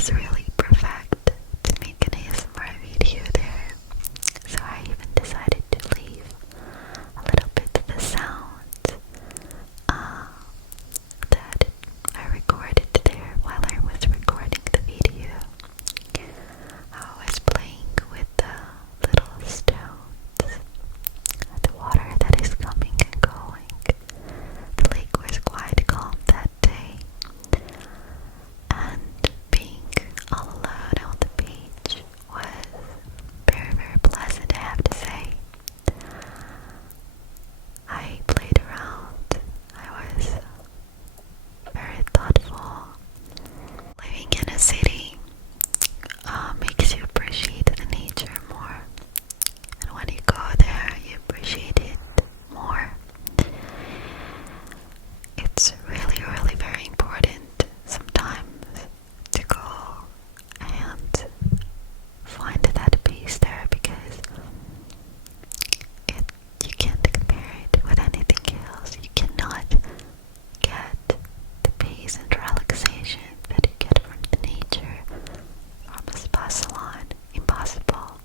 was really perfect to make an ASMR video there, so I even decided to leave a little bit of the sound that I recorded there while I was recording the video. I was playing with the little stones, the water that is coming and going. The lake was quite calm that day, and being all alone on the beach was very, very pleasant, I have to say. I played around. I was very thoughtful. Living in a city makes you appreciate the nature more, and when you go there, you appreciate it more. It's really, really very important sometimes to go and find that peace there, because you can't compare it with anything else. You cannot get the peace and relaxation that you get from the nature from a spa salon. Impossible.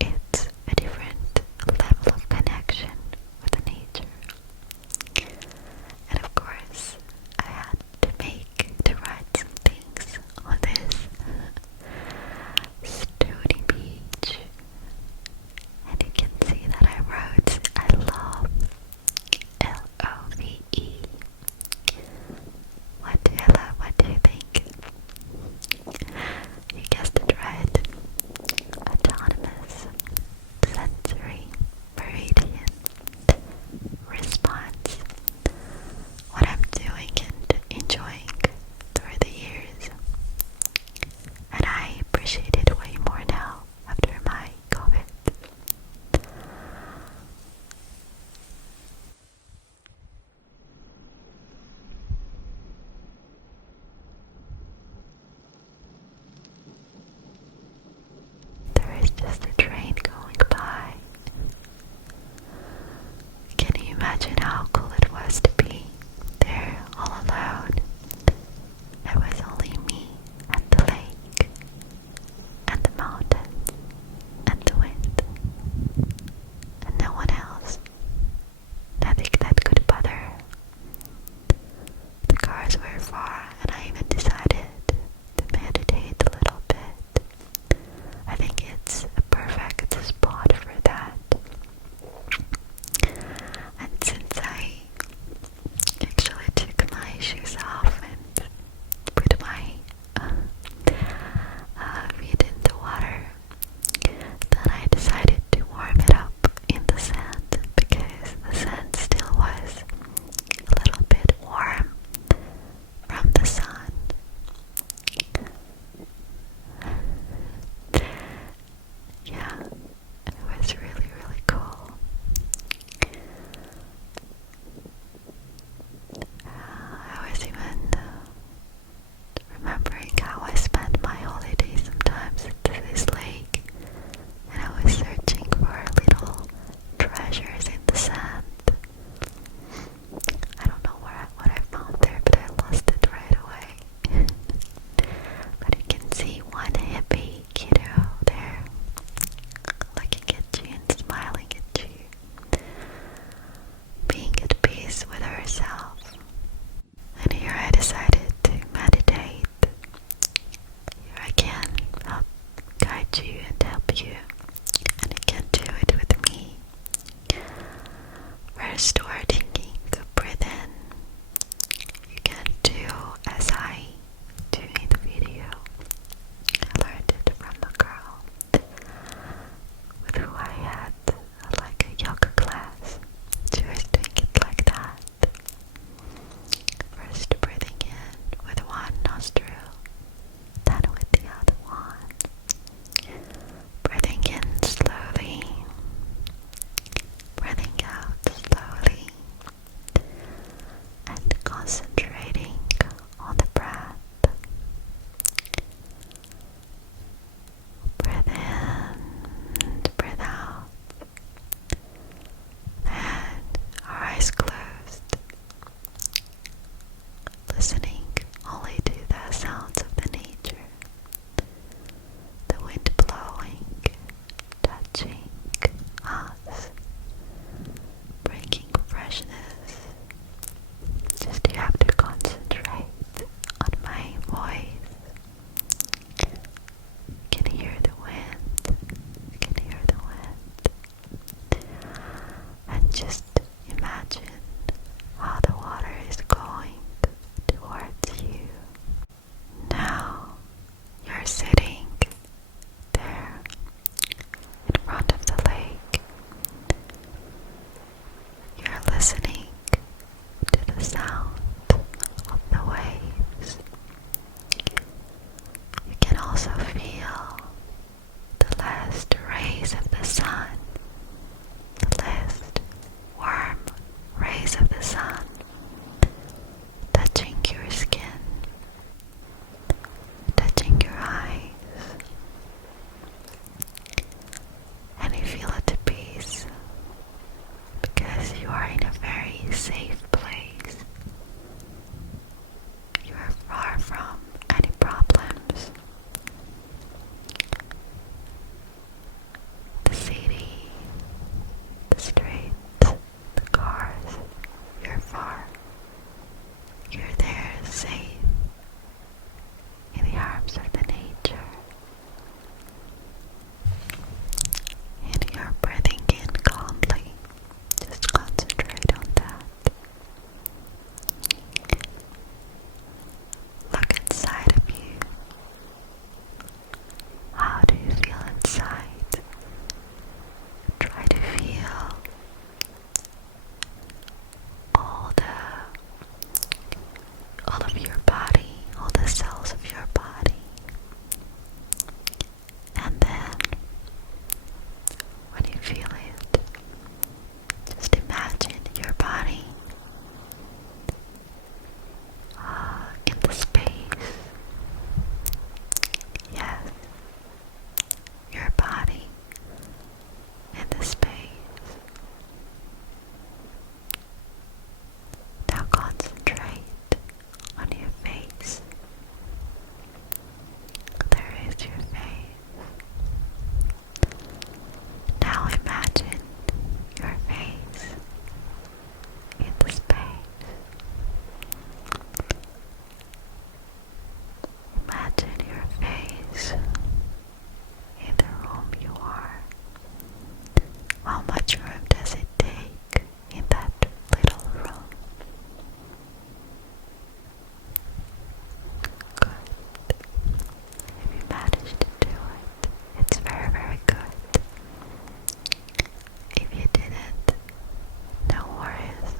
It's a different level of connection with the nature. And of course, I had to write some things on this stony beach, and you can see that I wrote I love, Love. What do you think? You guessed it right. Autonomous sensory meridian response. What I'm doing and enjoying through the years, and I appreciate it way more now after my COVID. There is just a train going by. Can you imagine how cool it was to be there all alone? It was only me and the lake and the mountains and the wind, and no one else. Nothing that could bother. The cars were far, and I even decided to meditate a little bit. I think it's a perfect spot for that. And since I actually took my shoes off and put my feet in the water, then I decided to warm it up in the sand, because the sand still was a little bit warm from the space in the room you are? How much room does it take in that little room? Good. If you manage to do it, it's very, very good. If you didn't, no worries.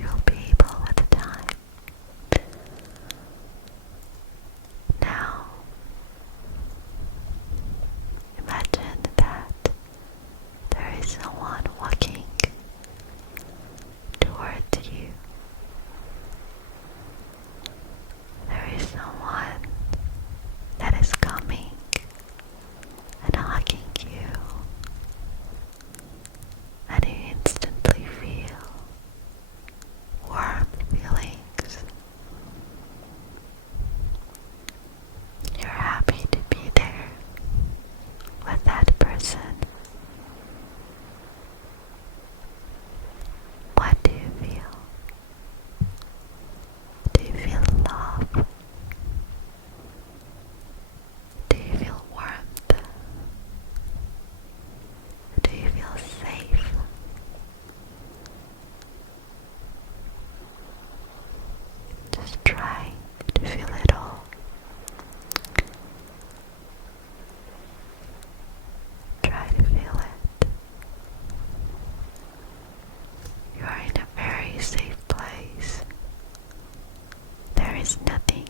You'll be able with time. Now, imagine that there is someone walking towards you. There is someone that is coming and hugging you, and you instantly feel warm feelings. You're happy to be there with that person. What do you feel? Do you feel love? Do you feel warmth? Do you feel safe? Just try to feel it all. Try to feel it. You are in a very safe place. There is nothing